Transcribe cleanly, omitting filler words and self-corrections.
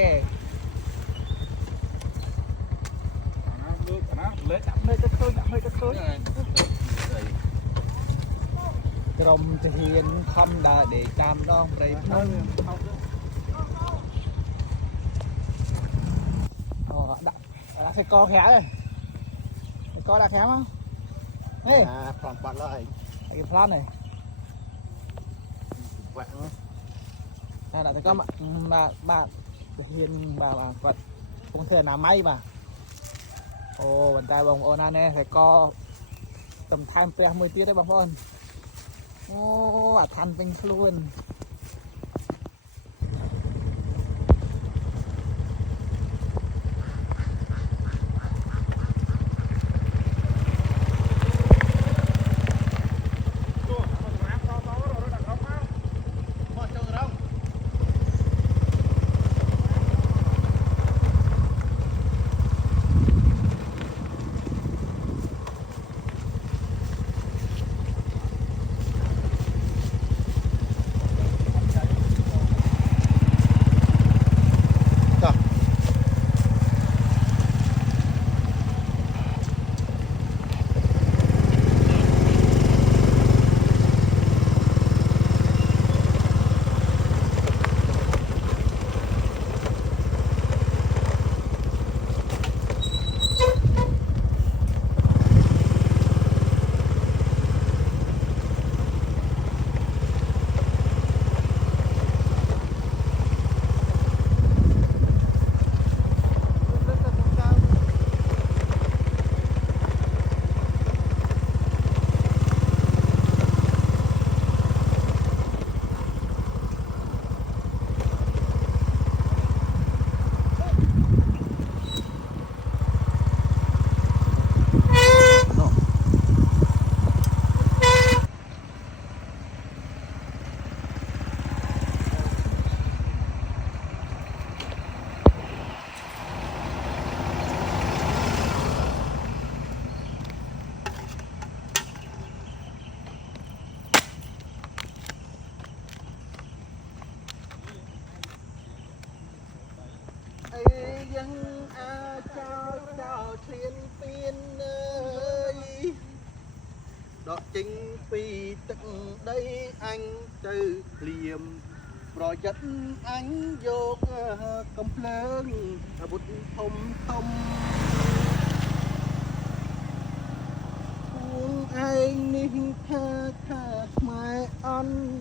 kè lấy chậm hơi cái khơi Rồng thì hiện không đợi để chạm đong rây phân đã phải co khé đây phải co đã khé không? Ê plan bạn lại cái plan này này là phải có bạn hiện bà vật không thể nào may mà ồ bàn tay bông ôn nè phải co tầm tham pe 10 tiết đấy bông ôn ô thành tinh luôn dân chào thiên tiên ơi đó chính vì tận đây anh từ liềm rồi chất anh vô công lớn bút thông thông anh ninh tha tha mai ăn